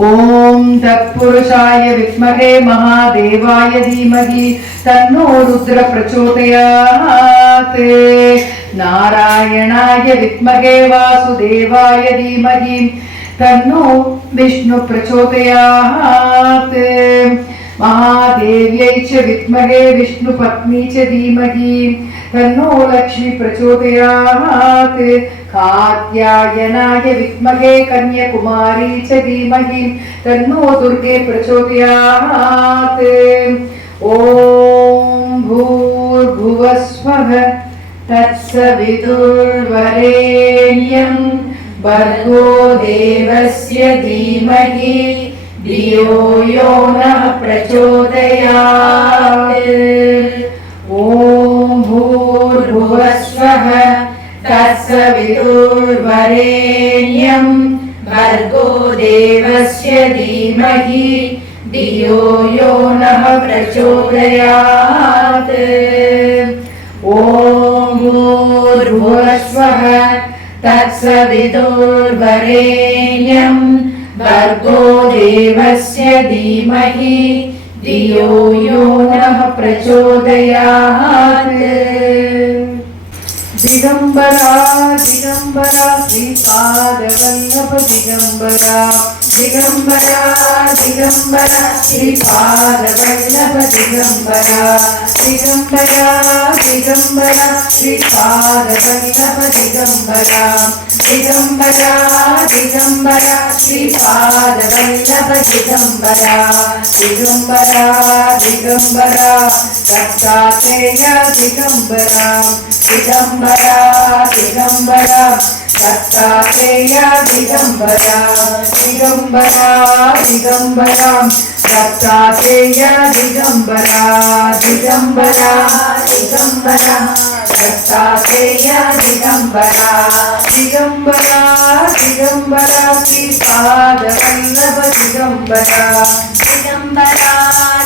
ओम तत्पुरुषाय विद्महे महादेवाय धीमहि तन्नो रुद्र प्रचोदयात्। नारायणाय विद्महे वासुदेवाय धीमहि तन्नो विष्णु प्रचोदयात्। महादेव्यै च विद्महे विष्णुपत्नी च धीमहि तन्नो लक्ष्मी प्रचोदयात्। कात्यायनाय विद्महे कन्याकुमारी च धीमहि तन्नो दुर्गे प्रचोदयात्। ॐ भूर्भुवस्वः तत्सवितुर्वरेण्यं भर्गो देवस्य धीमहि धियो यो नः प्रचोदयात्। ॐ भूर्भुवस्वः तत्सवितुर्वरेण्यं भर्गो देवस्य धीमहि धियो यो नः प्रचोदयात्। ॐ भूर्भुवस्वः तत्सवितुर्वरेण्यं भर्गो देवस्य धीमहि धियो यो नः प्रचोदयात्। दिगंबरा दिगंबरा श्रीपादवल्लभ दिगंबरा दिगंबरा दिगंबरा श्रीपादवल्लभ दिगंबरा दिगंबरा दिगंबरा श्रीपादवल्लभ दिगंबरा दिगंबरा दिगंबरा श्रीपादवल्लभ दिगंबरा दिगंबरा दिगंबरा दत्तात्रेय दिगंबरा दिगंबरा दिगंबरा दत्तात्रेय दिगंबरा दिगंबरा दिगंबरा दत्तात्रेय दिगंबरा दिगंबरा दिगंबरा दत्तात्रेय दिगंबरा दिगंबरा दिगंबरा श्रीपादवल्लभ दिगंबरा दिगंबरा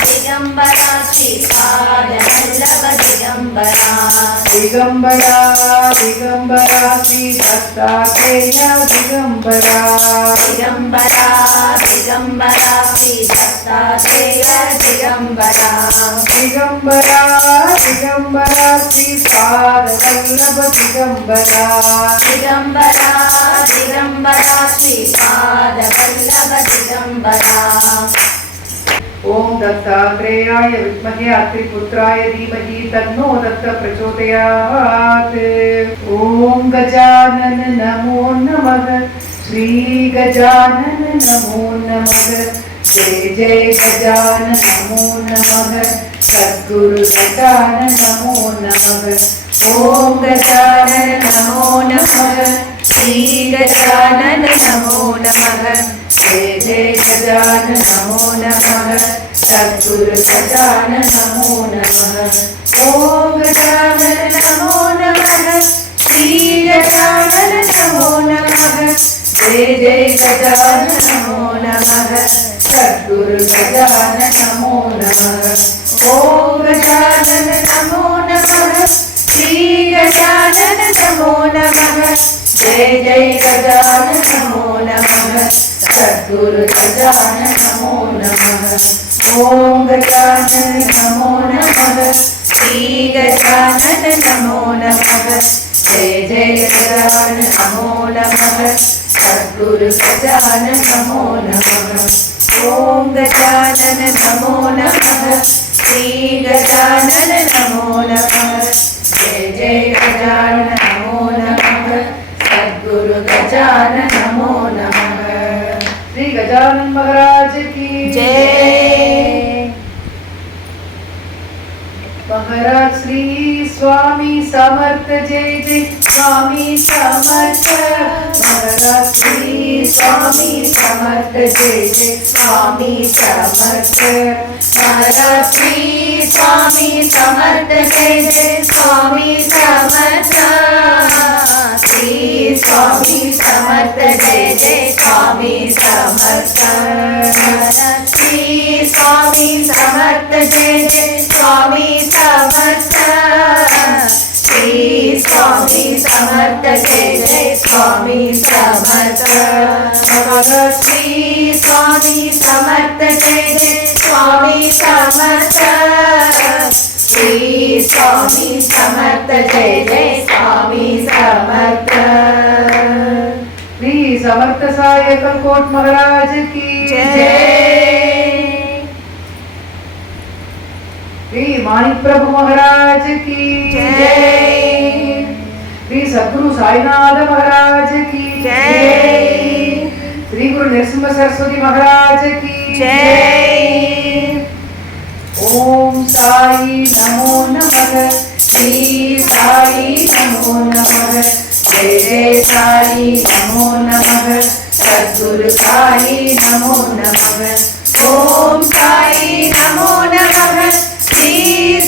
दिगंबरा श्रीपादवल्लभ दिगंबरा दिगंबरा दिगंबरा श्री दत्तात्रेय दिगंबरा दिगंबरा दिगंबरा श्री दत्तात्रेय दिगंबरा दिगंबरा दिगंबरा श्रीपादवल्लभ दिगंबरा दिगंबरा दिगंबरा श्रीपादवल्लभ दिगंबरा। ओम दत्तात्रेयाय विद्महे अत्रिपुत्राय धीमहि तन्नो दत्त प्रचोदयात्। ओम गजानन नमो नमः श्री गजानन नमो नमः जय जय गजानन नमो नमः सद्गुरु गजानन नमो नमः। ओम गजानन नमो नमः श्री गजानन नमो नमः जय जय गजानन नमो नमः सद्गुरु गजानन नमो नमः। ओम गजानन नमो नमः श्री गजानन नमो नमः जय जय गजानन नमो नमः सद्गुरु गजानन नमो नमः। ओम गजानन नमो नमः श्री गजानन नमो नमः जय जय गजानन नमो नमः सद्गुरु गजानन नमो नमः। ओम गजानन नमो नमः श्री गजानन नमो नमः जय जय गजानन नमो नमः सद्गुरु गजानन नमो नमः। ओम गजानन नमो नमः श्री गजानन नमो नमः जय जय गजानन नमो नमः सद्गुरु गजानन नमो नमः। श्री गजानन महाराज की जय। महाराज श्री स्वामी समर्थ जय जय स्वामी समर्थ। महाराज श्री स्वामी समर्थ जय जय स्वामी समर्थ। महाराज श्री स्वामी समर्थ जय जय स्वामी समर्थ। श्री स्वामी समर्थ जय जय स्वामी समर्थ। महाराज श्री स्वामी समर्थ जय जय स्वामी समर्थ। श्री स्वामी समर्थ जय जय स्वामी समर्थ। महाराज श्री स्वामी समर्थ जय जय स्वामी समर्थ श्री स्वामी समर्थ जय जय स्वामी समर्थ श्री समर्थ साई अक्कलकोट महाराज की जय श्री माणिक प्रभु महाराज की जय श्री सद्गुरु साईनाथ महाराज की जय श्री गुरु नरसिंह सरस्वती महाराज की जय ओम साई नमो नमः श्री साई नमो नमः जय जय साई नमो नमः सद्गुरु साई नमो नमः ओम साई नमो नमः श्री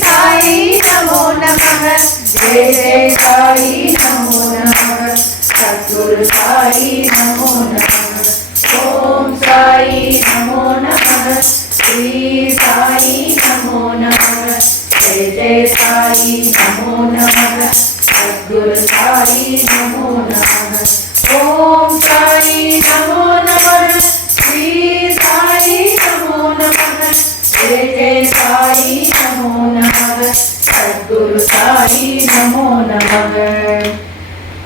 साई नमो नमः जय जय साई नमो नमः सद्गुरु साई नमो नमः ओम साई नमो नमः श्री साई नमो नमः जय जय साई नमो नमः सद्गुरु साई नमो नमः ओम साई नमो नमः श्री साई नमो नमः जय जय साई नमो नमः सद्गुरु साई नमो नमः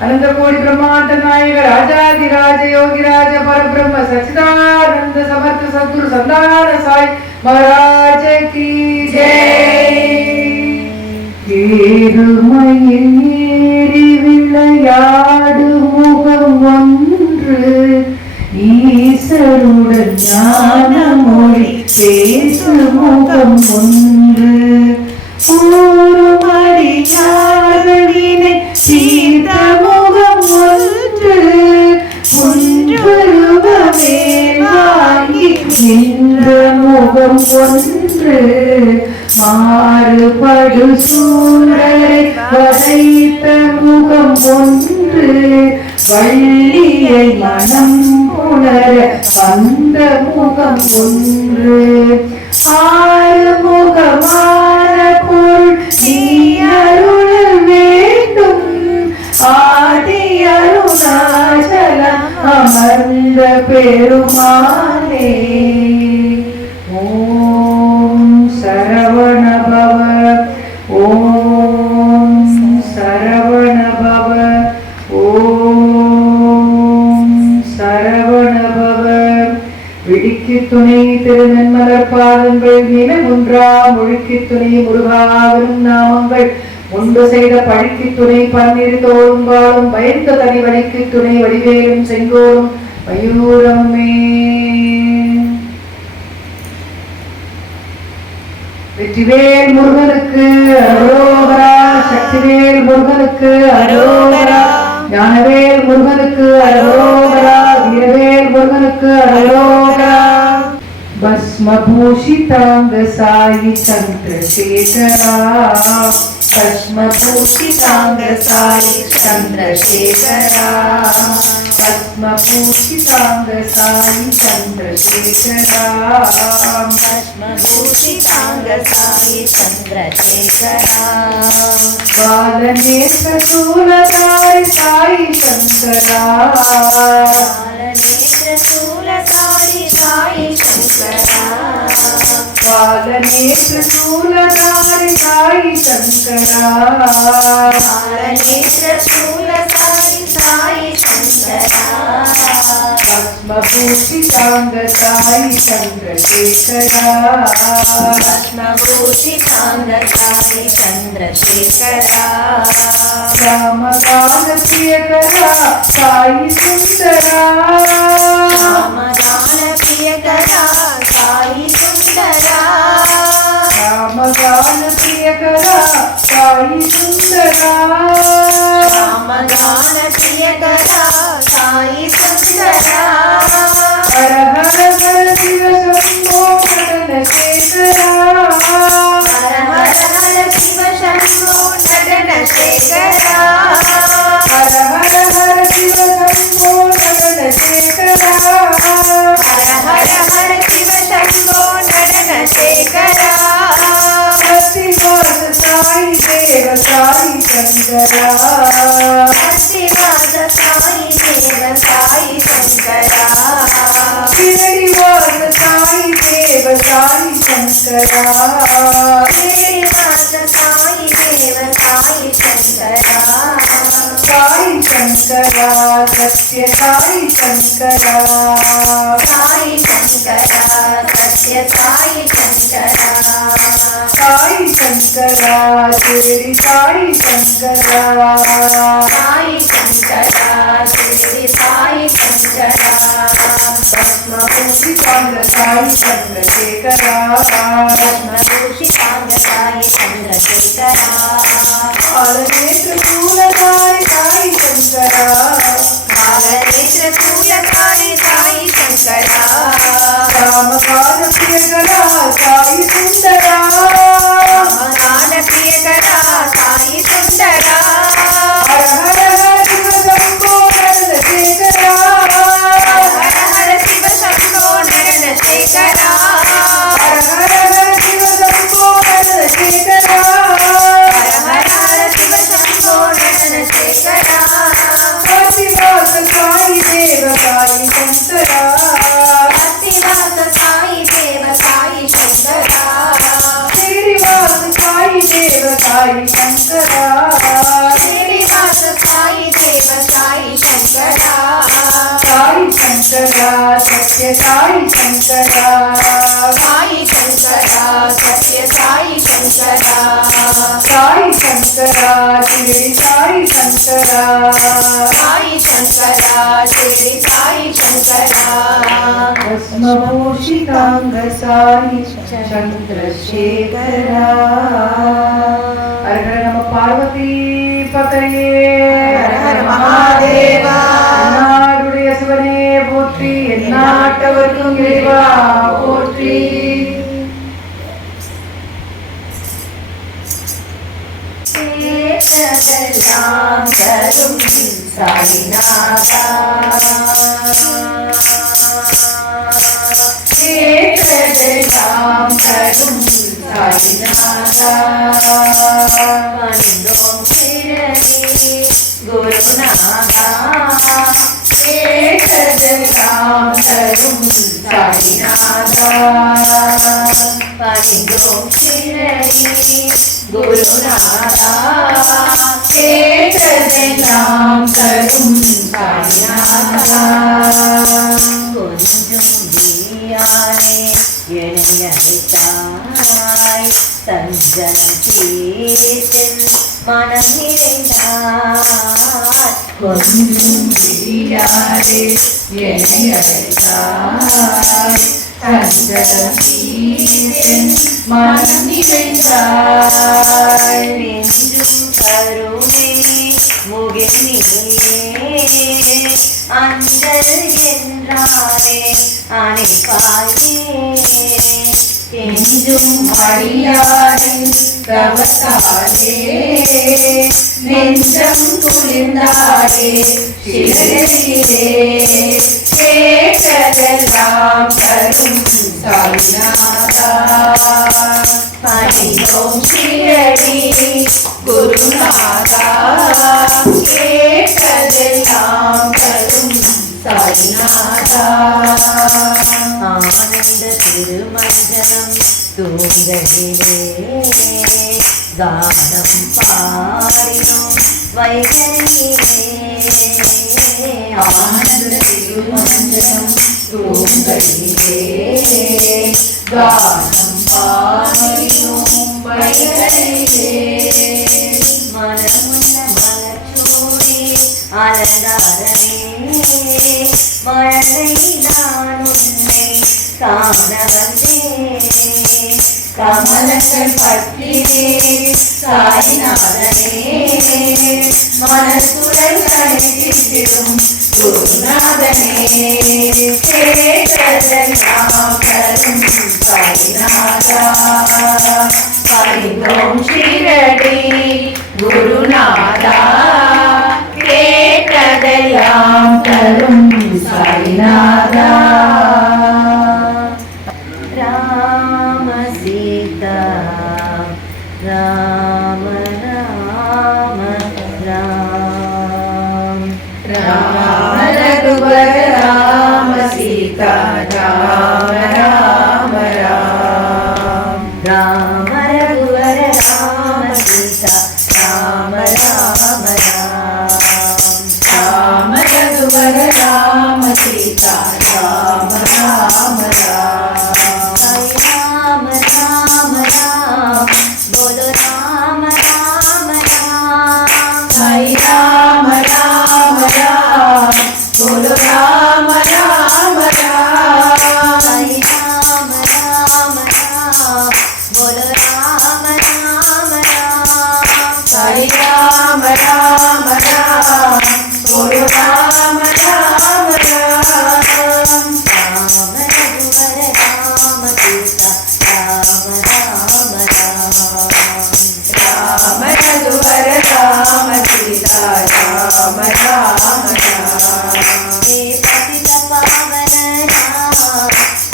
अनंत कोटि ब्रह्मांड नायक राजाधिराज योगिराज परब्रह्म सच्चिदानंद समर्थ सद्गुरु संदान साई महाराज की जय ஏறுமயில் ஏறி விளையாடு முகம் ஒன்று ஈசருடன் ஞான மொழி பேசு முகம் ஒன்று கூறுமடியார்களினை சீர்த்த முகம் ஒன்று ஒன்றுருவமே வாங்கி நின்ற முகம் ஒன்று மாறுபடு சூழலை வதைத்த முகம் ஒன்று வள்ளியை மனம் புணர வந்த முகம் ஒன்று ஆறுமுகமான பொருள் நீ அருள வேண்டும் ஆதி அருணாச்சலம் அமர்ந்த பெருமானே ஓம் சரவண பவ ஓம் சரவண பவ ஓம் சரவண பவ விழிக்கு துணை திருநன்மலர் பாதங்கள் நில ஒன்றாம் ஒழுக்கி துணை முருகாவரும் நாமங்கள் முன்பு செய்த பழிக்கு துணை பன்னிரு தோறும் வாழும் பயந்த தனி வழிக்கு துணை வடிவேலும் செங்கோலும் மயூரமே வெற்றிவேல் முருகனுக்கு அரோகரா சக்திவேல் முருகனுக்கு அரோகரா ஞானவேல் முருகனுக்கு அரோகரா வீரவேல் முருகனுக்கு அரோகரா भस्मभूषितांग साई चंद्रशेखरा भस्मभूषितांग साई चंद्रशेखरा भस्मभूषितांग साई चंद्रशेखरा भस्मभूषितांग साई चंद्रशेखरा बालनेत्र शूलधारी साई शंकरा बालनेत्र शूलधारी साई शंकरा बालनेत्र शूलधारी साई शंकरा बालनेत्र शूलधारी साई शंकरा भस्मभूषितांग साई चंद्रशेखरा भस्मभूषितांग साई चंद्रशेखरा रामगान प्रियकरा साई सुंदरा रामगान प्रियकरा साई सुंदरा रामगान प्रियकरा साई सुंदरा रामगान प्रियकरा साई सुंदरा हर हर हर शिव शंभो नटन शेखरा हर हर हर शिव शंभो नटन शेखरा हर हर हर शिव शंभो नटन शेखरा हर हर हर शिव शंभो नटन शेखरा भक्तिवाद साई देव साई शंकरा भक्तिवाद साई देव साई शंकरा श्रीनिवास साई देव साई शंकरा श्रीनिवास साई देव साई शंकरा साई शंकरा सत्य साई शंकरा साई शंकरा सत्य साई शंकरा साई शंकरा शिरडी साई शंकरा साई शंकरा शिरडी साई शंकरा भस्मभूषितांग साई चंद्रशेखरा भस्मभूषितांग साई चंद्रशेखरा बालनेत्र शूलधारी साई शंकरा बालनेत्र शूलधारी साई शंकरा रामकाल प्रियकरा साई सुंदरा रामकाल प्रियकरा साई सुंदरा हर हर हर शिव शंभो नरनशेखरा हर हर शिव शंभो नरनशेखरा हर हर हर शिव शंभो नरनशेखरा हर हर हर शिव शंभो नरनशेखरा भक्तिवास साई देव साई शंकरा भक्तिवास साई देव साई शंकरा श्रीनिवास साई देव साई शंकरा श्रीनिवास साई देव साई शंकरा साई शंकरा सत्य साई शंकरा साई शंकरा सत्य साई शंकरा साई शंकरा शिरडी साई शंकरा साई शंकरा शिरडी साई शंकरा भस्मभूषितांग साई चंद्रशेखरा हर हर नम पार्वती पतये हर हर महादेवा नाडुடைய சிவனே போற்றி எந்நாட்டவர்க்கும் இறைவா போற்றி கேட்டதெல்லாம் தரும் சாய்நாதா கேட்டதெல்லாம் தரும் சாய்நாதா பணிந்தோம் சிறனே குருநாதா கேட்டதெல்லாம் தரும் சாய்நாதா பணிந்தோம் சிறனே குருநாதா கேட்டதெல்லாம் தரும் சாய்நாதா கொஞ்சம் விழியானே என்னை அழைத்தாய் சஞ்சலம் தீர்த்தென் மனம் நிறைந்தாய் கொஞ்சம் விழியாதே என்னை அழைத்தாய் சஞ்சலம் தீர்த்தென் மனம் நிறைந்தாய் என்றும் கருணை முகினியே அஞ்சல் என்றாலே அணைப்பாயே என்றும் அடியாரை தவத்தாலே நெஞ்சம் குளிர்ந்தாலே சிறையிலே கேட்டதெல்லாம் தரும் சாய்நாதா பணிந்தோம் சிறடி குருநாதா கேட்டதெல்லாம் தரும் சாய்நாதா ஆனந்த திருமஞ்சனம் தூங்ககிலே கானம் பாடினோம் வைகையிலே ஆனந்த திருமஞ்சனம் தூங்கலிலே கானம் பாடினோம் வைகையிலே மனமுள்ள மலச்சூடி அலங்காரமே மழலை நான் உன்னை காண வந்தேன் கமலங்கள் பற்றினே சாய்நாதனே மனசுடன் கணித்திடும் குருநாதனே கேட்டதெல்லாம் தரும் சாய்நாதா பணிந்தோம் ஸ்ரீரடி குருநாதா கேட்டதெல்லாம் தரும் சாய்நாதா ராம சீதா ராம ராம ராம் राम रघुवर राम सीता राम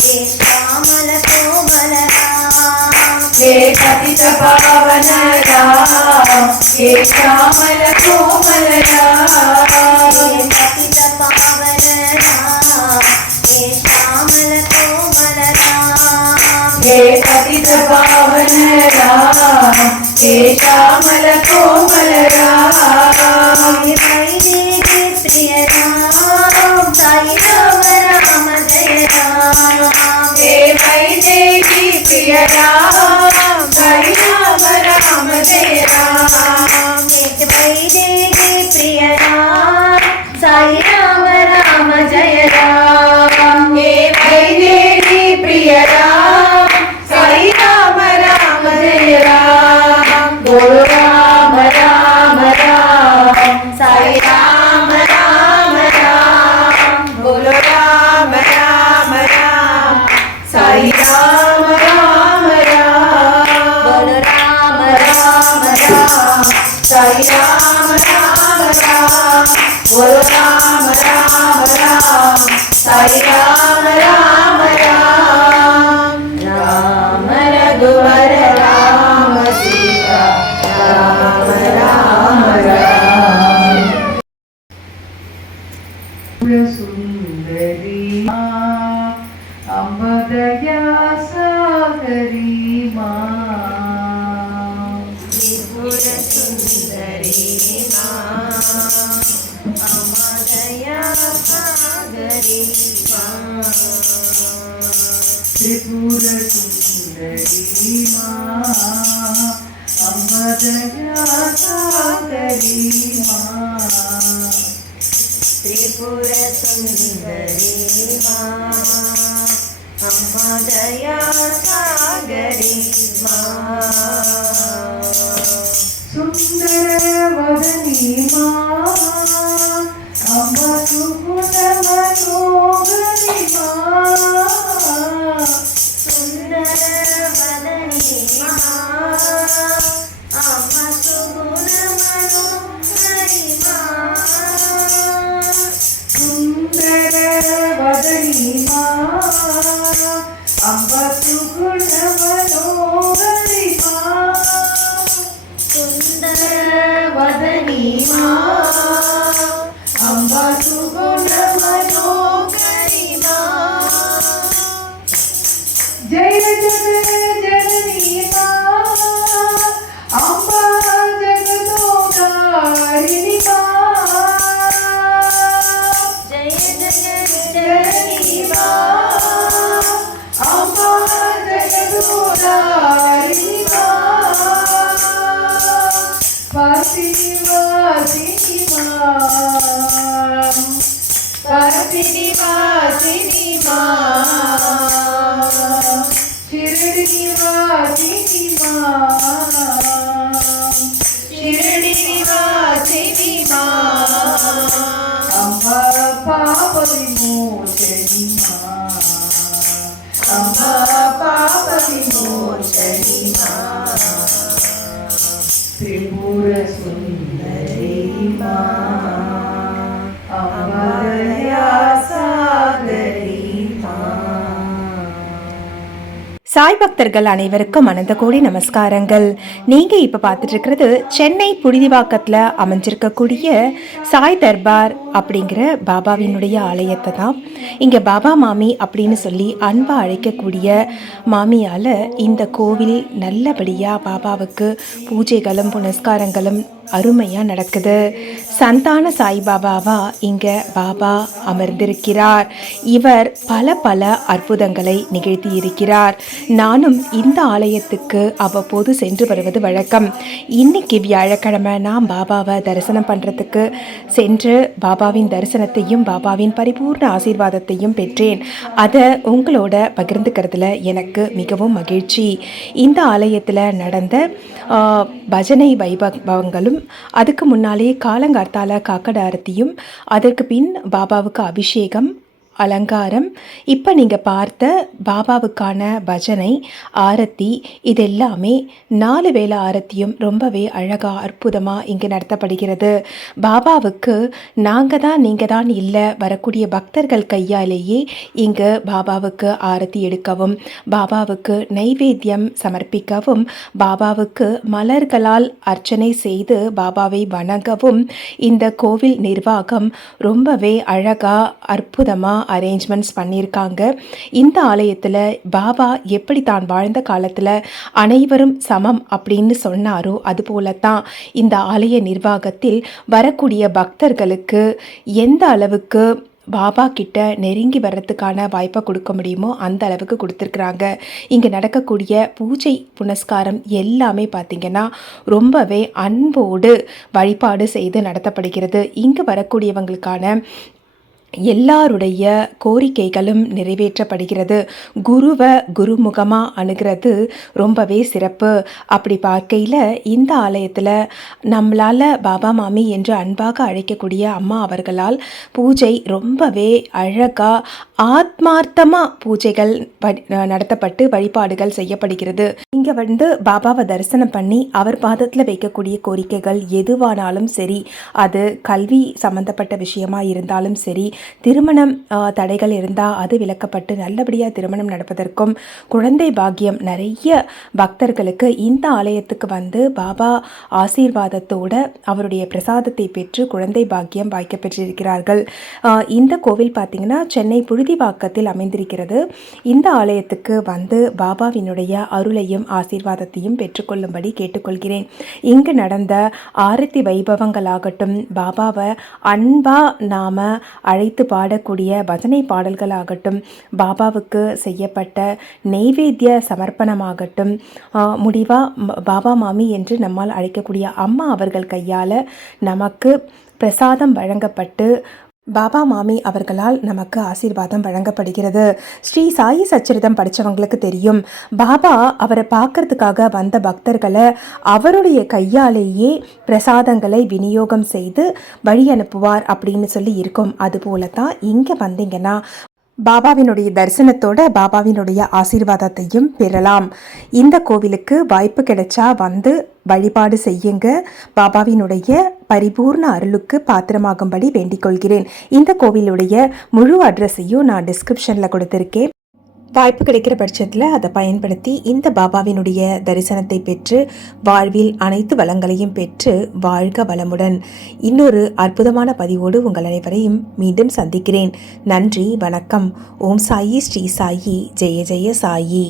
हे श्यामल कोमल राम हे पतित पावन राम हे श्यामल कोमल राम हे पतित पावन राम हे श्यामल कोमल राम हे पतित पावन राम हे श्यामल कोमल राम हे वैदेही प्रिय राम साई राम राम जय राम हे वैदेही प्रिय राम साई राम राम जय राम हे वैदेही प्रिय राम साई राम राम जय राम हे वैदेही प्रिय राम साई राम राम जय राम बोलो राम राम राम साई राम राम राम बोलो राम राम राम साई राम राम राम बोलो राम राम राम साई राम राम राम बोलो राम राम राम साई राम राम राम राम रघुवर राम सीता राम राम राम सुंदरी माँ अम्बदया सागरी माँ त्रिपुर सुंदरी माँ अमदया सागरी माँ त्रिपुर सुंदरी माँ अम्बदया सागरी माँ त्रिपुर सुंदरी माँ अमदया सागरी माँ सुंदर वदनी माँ अम्ब सुकुट मनोहरी माँ सुंदर वदनी माँ अम सुगुण मनोहरी माँ सुंदर वदनी माँ अम्ब सुकुट मनोहरी माँ सुंदर वदनी माँ अम्ब सुकुट मनोहरी माँ जय जननी माँ अम्बा जगदोदारिणी माँ जय जननी माँ अम्बा जगदोदारिणी माँ पार्थिनी वासिनी माँ पार्थिनी वासिनी माँ शिरडी वासिनी माँ शिरडी वासिनी माँ अम्बा पाप विमोचनी माँ अम्बा पाप विमोचनी माँ त्रिपुर सुंदरी माँ अम्बदया सागरी माँ சாய் பக்தர்கள் அனைவருக்கும் அனந்த கோடி நமஸ்காரங்கள். நீங்க இப்ப பார்த்துட்டு இருக்கிறது சென்னை புழுதிவாக்கத்துல அமைஞ்சிருக்கக்கூடிய சாய் தர்பார் அப்படிங்கிற பாபாவினுடைய ஆலயத்தை தான். இங்க பாபா மாமி அப்படின்னு சொல்லி அன்பா அழைக்கக்கூடிய மாமியால இந்த கோவில் நல்லபடியா பாபாவுக்கு பூஜைகளும் புனஸ்காரங்களும் அருமையா நடக்குது. சந்தான சாய்பாபாவா இங்க பாபா அமர்ந்திருக்கிறார். இவர் பல பல அற்புதங்களை நிகழ்த்தி இருக்கிறார். நானும் இந்த ஆலயத்துக்கு அவ்வப்போது சென்று வருவது வழக்கம். இன்னைக்கு வியாழக்கிழமை நான் பாபாவை தரிசனம் பண்றதுக்கு சென்று பாபாவின் தரிசனத்தையும் பாபாவின் பரிபூர்ண ஆசீர்வாதத்தையும் பெற்றேன். அதை உங்களோட பகிர்ந்துக்கிறதுல எனக்கு மிகவும் மகிழ்ச்சி. இந்த ஆலயத்தில் நடந்த பஜனை வைபவங்களும் அதுக்கு முன்னாலே காலங்கார்த்தால காக்கட ஆரத்தியும் அதற்கு பின் பாபாவுக்கு அபிஷேகம் அலங்காரம், இப்போ நீங்கள் பார்த்த பாபாவுக்கான பஜனை, ஆரத்தி, இதெல்லாமே 4 வேளை ஆரத்தியும் ரொம்பவே அழகாக அற்புதமாக இங்கே நடத்தப்படுகிறது. பாபாவுக்கு நாங்கள் தான் நீங்கள் தான் இல்லை, வரக்கூடிய பக்தர்கள் கையாலேயே இங்கு பாபாவுக்கு ஆரத்தி எடுக்கவும், பாபாவுக்கு நைவேத்தியம் சமர்ப்பிக்கவும், பாபாவுக்கு மலர்களால் அர்ச்சனை செய்து பாபாவை வணங்கவும் இந்த கோவில் நிர்வாகம் ரொம்பவே அழகாக அற்புதமாக அரேஞ்ச்மெண்ட்ஸ் பண்ணியிருக்காங்க. இந்த ஆலயத்தில் பாபா எப்படி தான் வாழ்ந்த காலத்தில் அனைவரும் சமம் அப்படின்னு சொன்னாரோ அதுபோல தான் இந்த ஆலய நிர்வாகத்தில் வரக்கூடிய பக்தர்களுக்கு எந்த அளவுக்கு பாபா கிட்ட நெருங்கி வர்றதுக்கான வாய்ப்பை கொடுக்க முடியுமோ அந்த அளவுக்கு கொடுத்துருக்குறாங்க. இங்கே நடக்கக்கூடிய பூஜை புனஸ்காரம் எல்லாமே பார்த்திங்கன்னா ரொம்பவே அன்போடு வழிபாடு செய்து நடத்தப்படுகிறது. இங்கு வரக்கூடியவங்களுக்கான எல்லாருடைய கோரிக்கைகளும் நிறைவேற்றப்படுகிறது. குருவை குருமுகமாக அணுகிறது ரொம்பவே சிறப்பு. அப்படி பார்க்கையில் இந்த ஆலயத்தில் நம்மளால் பாபா மாமி என்று அன்பாக அழைக்கக்கூடிய அம்மா அவர்களால் பூஜை ரொம்பவே அழகாக ஆத்மார்த்தமாக பூஜைகள் நடத்தப்பட்டு வழிபாடுகள் செய்யப்படுகிறது. இங்கே பாபாவை தரிசனம் பண்ணி அவர் பாதத்தில் வைக்கக்கூடிய கோரிக்கைகள் எதுவானாலும் சரி, அது கல்வி சம்பந்தப்பட்ட விஷயமா இருந்தாலும் சரி, திருமணம் தடைகள் இருந்தால் அது விலக்கப்பட்டு நல்லபடியாக திருமணம் நடப்பதற்கும், குழந்தை பாக்கியம், நிறைய பக்தர்களுக்கு இந்த ஆலயத்துக்கு வந்து பாபா ஆசீர்வாதத்தோட அவருடைய பிரசாதத்தை பெற்று குழந்தை பாக்கியம் வாய்க்க பெற்றிருக்கிறார்கள். இந்த கோவில் பார்த்திங்கன்னா சென்னை புழுதிவாக்கத்தில் அமைந்திருக்கிறது. இந்த ஆலயத்துக்கு வந்து பாபாவினுடைய அருளையும் ஆசீர்வாதத்தையும் பெற்றுக்கொள்ளும்படி கேட்டுக்கொள்கிறேன். இங்கு நடந்த ஆரத்தி வைபவங்களாகட்டும், பாபாவை அன்பா நாம அழைத்து பாடக்கூடிய பஜனை பாடல்களாகட்டும், பாபாவுக்கு செய்யப்பட்ட நெய்வேத்திய சமர்ப்பணமாகட்டும், முடிவாக பாபா மாமி என்று நம்மால் அழைக்கக்கூடிய அம்மா அவர்கள் கையால் நமக்கு பிரசாதம் வழங்கப்பட்டு பாபா மாமி அவர்களால் நமக்கு ஆசீர்வாதம் வழங்கப்படுகிறது. ஸ்ரீ சாயி சச்சரிதம் படித்தவங்களுக்கு தெரியும், பாபா அவரை பார்க்கறதுக்காக வந்த பக்தர்களை அவருடைய கையாலேயே பிரசாதங்களை விநியோகம் செய்து வழி அனுப்புவார் அப்படின்னு சொல்லி இருக்கும். அதுபோல தான் இங்கே வந்தீங்கன்னா பாபாவினுடைய தரிசனத்தோட பாபாவினுடைய ஆசீர்வாதத்தையும் பெறலாம். இந்த கோவிலுக்கு வாய்ப்பு கிடைச்சா வந்து வழிபாடு செய்யுங்க. பாபாவினுடைய பரிபூர்ண அருளுக்கு பாத்திரமாகும்படி வேண்டிக் கொள்கிறேன். இந்த கோவிலுடைய முழு அட்ரஸையும் நான் டிஸ்கிரிப்ஷனில் கொடுத்துருக்கேன். வாய்ப்பு கிடைக்கிற பட்சத்தில் அதை பயன்படுத்தி இந்த பாபாவினுடைய தரிசனத்தை பெற்று வாழ்வில் அனைத்து வளங்களையும் பெற்று வாழ்க வளமுடன். இன்னொரு அற்புதமான பதிவோடு உங்கள் அனைவரையும் மீண்டும் சந்திக்கிறேன். நன்றி, வணக்கம். ஓம் சாயி, ஸ்ரீ சாயி, ஜெய ஜெய சாயி.